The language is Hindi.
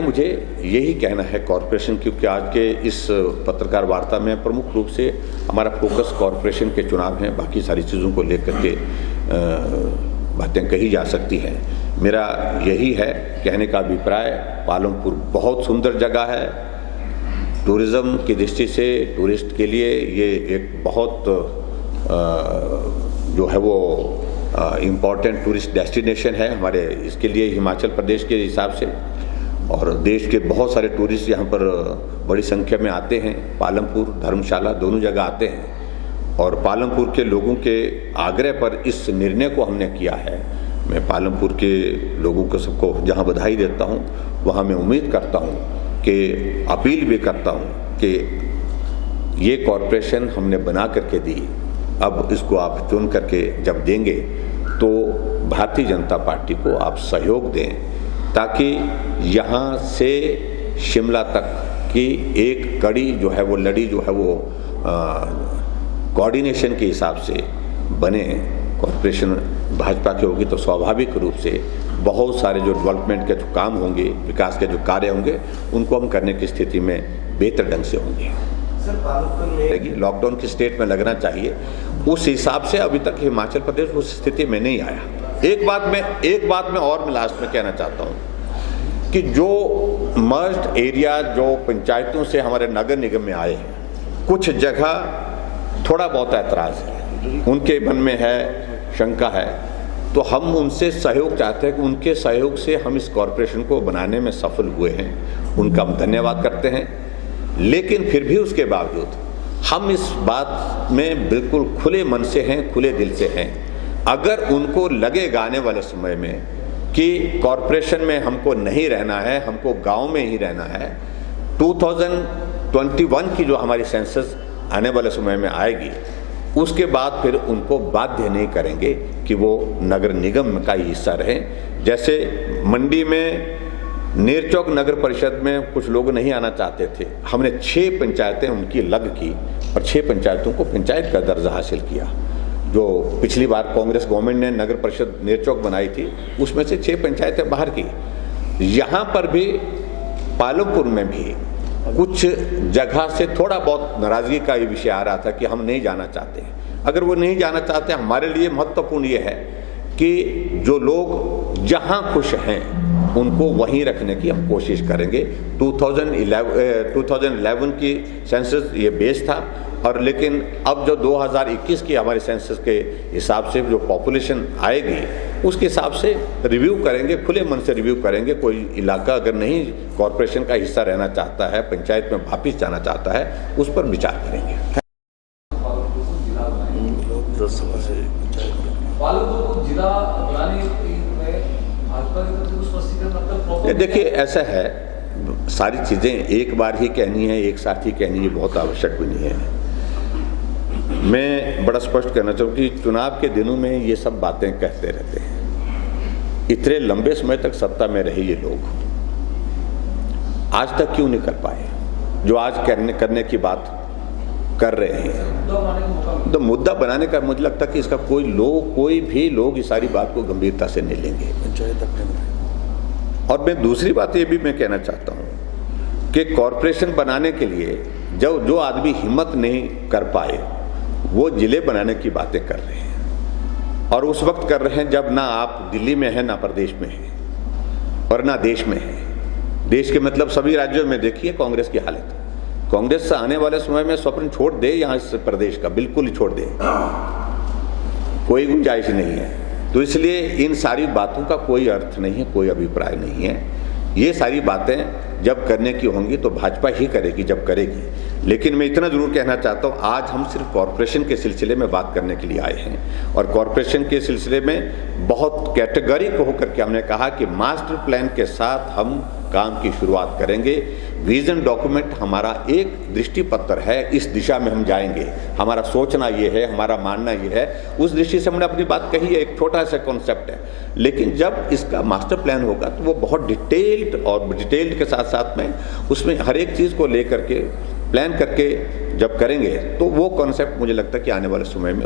मुझे यही कहना है कॉरपोरेशन, क्योंकि आज के इस पत्रकार वार्ता में प्रमुख रूप से हमारा फोकस कॉरपोरेशन के चुनाव है, बाकी सारी चीज़ों को लेकर के बातें कही जा सकती हैं। मेरा यही है कहने का अभिप्राय, पालमपुर बहुत सुंदर जगह है, टूरिज़्म की दृष्टि से टूरिस्ट के लिए ये एक बहुत जो है वो इम्पॉर्टेंट टूरिस्ट डेस्टिनेशन है हमारे, इसके लिए हिमाचल प्रदेश के हिसाब से, और देश के बहुत सारे टूरिस्ट यहाँ पर बड़ी संख्या में आते हैं। पालमपुर, धर्मशाला दोनों जगह आते हैं, और पालमपुर के लोगों के आग्रह पर इस निर्णय को हमने किया है। मैं पालमपुर के लोगों को सबको जहाँ बधाई देता हूँ, वहाँ मैं उम्मीद करता हूँ कि अपील भी करता हूँ कि ये कॉरपोरेशन हमने बना करके दी, अब इसको आप चुन करके जब देंगे तो भारतीय जनता पार्टी को आप सहयोग दें, ताकि यहाँ से शिमला तक की एक कड़ी जो है वो लड़ी जो है वो कोऑर्डिनेशन के हिसाब से बने। कॉरपोरेशन भाजपा की होगी तो स्वाभाविक रूप से बहुत सारे जो डेवलपमेंट के जो काम होंगे, विकास के जो कार्य होंगे, उनको हम करने की स्थिति में बेहतर ढंग से होंगे। लॉकडाउन की स्टेट में लगना चाहिए, उस हिसाब से अभी तक हिमाचल प्रदेश उस स्थिति में नहीं आया। एक बात मैं और लास्ट में कहना चाहता हूं कि जो मर्ज्ड एरिया जो पंचायतों से हमारे नगर निगम में आए हैं, कुछ जगह थोड़ा बहुत ऐतराज है, उनके मन में है, शंका है, तो हम उनसे सहयोग चाहते हैं कि उनके सहयोग से हम इस कॉरपोरेशन को बनाने में सफल हुए हैं, उनका हम धन्यवाद करते हैं। लेकिन फिर भी उसके बावजूद हम इस बात में बिल्कुल खुले मन से हैं, खुले दिल से हैं। अगर उनको लगेगा आने वाले समय में कि कॉरपोरेशन में हमको नहीं रहना है, हमको गांव में ही रहना है, 2021 की जो हमारी सेंसस आने वाले समय में आएगी, उसके बाद फिर उनको बाध्य नहीं करेंगे कि वो नगर निगम का ही हिस्सा रहें। जैसे मंडी में नेरचौक नगर परिषद में कुछ लोग नहीं आना चाहते थे, हमने 6 पंचायतें उनकी लग की और 6 पंचायतों को पंचायत का दर्जा हासिल किया। जो पिछली बार कांग्रेस गवर्नमेंट ने नगर परिषद नेरचौक बनाई थी, उसमें से 6 पंचायतें बाहर की। यहाँ पर भी पालमपुर में भी कुछ जगह से थोड़ा बहुत नाराजगी का ये विषय आ रहा था कि हम नहीं जाना चाहते। अगर वो नहीं जाना चाहते, हमारे लिए महत्वपूर्ण ये है कि जो लोग जहाँ खुश हैं उनको वहीं रखने की हम कोशिश करेंगे। 2011 की सेंसस ये बेस था, और लेकिन अब जो 2021 की हमारे सेंसस के हिसाब से जो पॉपुलेशन आएगी, उसके हिसाब से रिव्यू करेंगे, खुले मन से रिव्यू करेंगे। कोई इलाका अगर नहीं कॉरपोरेशन का हिस्सा रहना चाहता है, पंचायत में वापिस जाना चाहता है, उस पर विचार करेंगे। देखिए, ऐसा है, सारी चीज़ें एक बार ही कहनी है, एक साथ ही कहनी है, बहुत आवश्यक भी नहीं है। मैं बड़ा स्पष्ट कहना चाहूँ कि चुनाव के दिनों में ये सब बातें कहते रहते हैं। इतने लंबे समय तक सत्ता में रहे ये लोग, आज तक क्यों नहीं कर पाए जो आज करने की बात कर रहे हैं? तो मुद्दा बनाने का मुझे लगता है कि इसका कोई भी लोग इस सारी बात को गंभीरता से नहीं लेंगे। और मैं दूसरी बात ये भी मैं कहना चाहता हूँ कि कॉरपोरेशन बनाने के लिए जो आदमी हिम्मत नहीं कर पाए, वो जिले बनाने की बातें कर रहे हैं, और उस वक्त कर रहे हैं जब ना आप दिल्ली में हैं, ना प्रदेश में हैं, और ना देश में हैं। देश के मतलब सभी राज्यों में देखिए कांग्रेस की हालत। कांग्रेस से आने वाले समय में स्वप्न छोड़ दे यहाँ इस प्रदेश का, बिल्कुल ही छोड़ दे, कोई गुंजाइश नहीं है। तो इसलिए इन सारी बातों का कोई अर्थ नहीं है, कोई अभिप्राय नहीं है। ये सारी बातें जब करने की होंगी तो भाजपा ही करेगी जब करेगी। लेकिन मैं इतना जरूर कहना चाहता हूँ, आज हम सिर्फ कॉरपोरेशन के सिलसिले में बात करने के लिए आए हैं, और कॉरपोरेशन के सिलसिले में बहुत कैटेगरिक होकर के हमने कहा कि मास्टर प्लान के साथ हम काम की शुरुआत करेंगे। विजन डॉक्यूमेंट हमारा एक दृष्टि पत्र है, इस दिशा में हम जाएंगे, हमारा सोचना ये है, हमारा मानना ये है। उस दृष्टि से हमने अपनी बात कही है, एक छोटा सा कॉन्सेप्ट है, लेकिन जब इसका मास्टर प्लान होगा तो वो बहुत डिटेल्ड, और डिटेल्ड के साथ साथ में उसमें हर एक चीज़ को लेकर के प्लान करके जब करेंगे, तो वो कॉन्सेप्ट मुझे लगता है कि आने वाले समय में